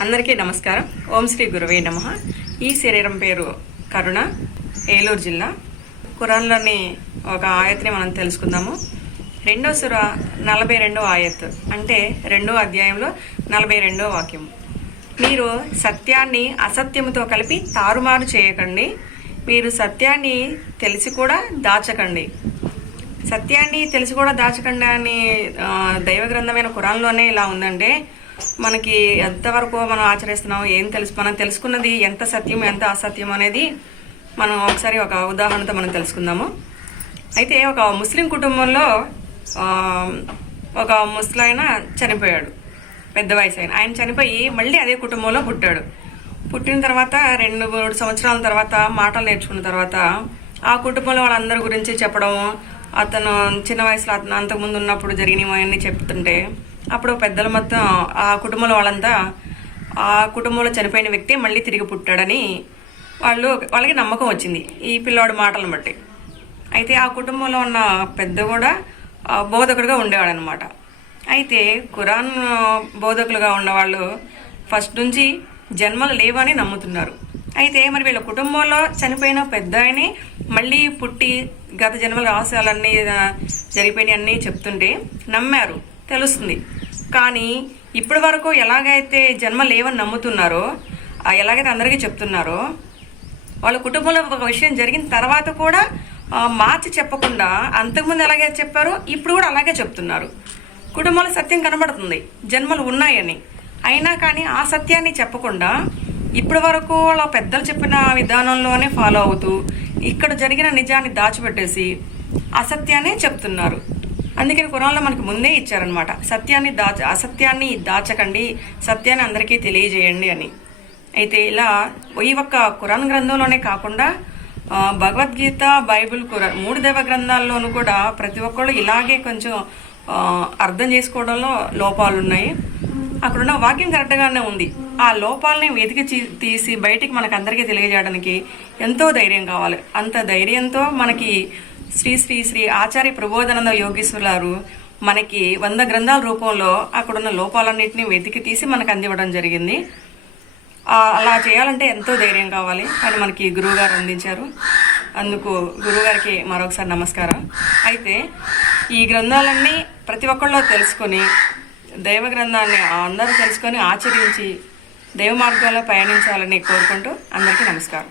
అందరికీ నమస్కారం. ఓం శ్రీ గురువే నమ. ఈ శరీరం పేరు కరుణ. ఏలూరు జిల్లా. ఖురాన్లోని ఒక ఆయత్ని మనం తెలుసుకుందాము. రెండో సుర నలభై రెండో ఆయత్ అంటే రెండో అధ్యాయంలో నలభై రెండో వాక్యం. మీరు సత్యాన్ని అసత్యముతో కలిపి తారుమారు చేయకండి. మీరు సత్యాన్ని తెలిసి కూడా దాచకండి. సత్యాన్ని తెలిసి కూడా దాచకండి అని దైవ గ్రంథమైన కురాన్లోనే ఇలా ఉందంటే మనకి ఎంతవరకు మనం ఆచరిస్తున్నాం ఏం తెలుసు మనం తెలుసుకున్నది ఎంత సత్యం ఎంత అసత్యం అనేది మనం ఒకసారి ఒక ఉదాహరణతో మనం తెలుసుకుందాము. అయితే ఒక ముస్లిం కుటుంబంలో ఒక ముసలాయన చనిపోయాడు పెద్ద వయసు ఆయన ఆయన చనిపోయి మళ్ళీ అదే కుటుంబంలో పుట్టాడు. పుట్టిన తర్వాత రెండు మూడు సంవత్సరాల తర్వాత మాటలు నేర్చుకున్న తర్వాత ఆ కుటుంబంలో వాళ్ళందరి గురించి చెప్పడం అతను చిన్న వయసులో అతను అంతకుముందు ఉన్నప్పుడు జరిగినవన్నీ చెప్తుంటే అప్పుడు పెద్దల మొత్తం ఆ కుటుంబంలో వాళ్ళంతా ఆ కుటుంబంలో చనిపోయిన వ్యక్తి మళ్ళీ తిరిగి పుట్టాడని వాళ్ళు వాళ్ళకి నమ్మకం వచ్చింది. ఈ పిల్లోడి మాటలను బట్టి. అయితే ఆ కుటుంబంలో ఉన్న పెద్ద కూడా బోధకుడుగా ఉండేవాడు అనమాట అయితే ఖురాన్ బోధకులుగా ఉన్నవాళ్ళు ఫస్ట్ నుంచి జన్మలు లేవని నమ్ముతున్నారు. అయితే మరి వీళ్ళ కుటుంబంలో చనిపోయిన పెద్ద ఆయనే మళ్ళీ పుట్టి గత జన్మల రహస్యాలన్నీ జరిగిపోయినాయి అన్నీ చెప్తుంటే నమ్మారు. తెలుస్తుంది. కానీ ఇప్పటి వరకు ఎలాగైతే జన్మ లేవని నమ్ముతున్నారో ఎలాగైతే అందరికీ చెప్తున్నారో వాళ్ళ కుటుంబంలో ఒక విషయం జరిగిన తర్వాత కూడా మార్చి చెప్పకుండా అంతకుముందు ఎలాగే చెప్పారో ఇప్పుడు కూడా అలాగే చెప్తున్నారు. కుటుంబంలో సత్యం కనబడుతుంది. జన్మలు ఉన్నాయని. అయినా కానీ ఆ సత్యాన్ని చెప్పకుండా ఇప్పటి వరకు వాళ్ళ పెద్దలు చెప్పిన విధానంలోనే ఫాలో అవుతూ ఇక్కడ జరిగిన నిజాన్ని దాచిపెట్టేసి అసత్యాన్ని చెప్తున్నారు. అందుకని కురాన్లో మనకి ముందే ఇచ్చారనమాట సత్యాన్ని దాచ అసత్యాన్ని దాచకండి సత్యాన్ని అందరికీ తెలియజేయండి అని. అయితే ఇలా ఈ ఒక్క కురాన్ గ్రంథంలోనే కాకుండా భగవద్గీత బైబిల్ కురాన్ మూడు దేవ గ్రంథాల్లోనూ కూడా ప్రతి ఒక్కళ్ళు ఇలాగే కొంచెం అర్థం చేసుకోవడంలో లోపాలు ఉన్నాయి అక్కడున్న వాక్యం కరెక్ట్గానే ఉంది. ఆ లోపాలని వెతికి తీసి బయటికి మనకు అందరికీ తెలియజేయడానికి ఎంతో ధైర్యం కావాలి. అంత ధైర్యంతో మనకి శ్రీ శ్రీ శ్రీ ఆచార్య ప్రబోధానంద యోగేశ్వరులారు మనకి వంద గ్రంథాల రూపంలో అక్కడున్న లోపాలన్నింటినీ వెతికి తీసి మనకు అందివ్వడం జరిగింది. అలా చేయాలంటే ఎంతో ధైర్యం కావాలి. కానీ మనకి గురువుగారు అందించారు. అందుకు గురువుగారికి మరొకసారి నమస్కారం. అయితే ఈ గ్రంథాలన్నీ ప్రతి ఒక్కళ్ళు తెలుసుకొని దైవ గ్రంథాన్ని అందరూ తెలుసుకొని ఆచరించి దైవ మార్గంలో పయనించాలని కోరుకుంటూ అందరికీ నమస్కారం.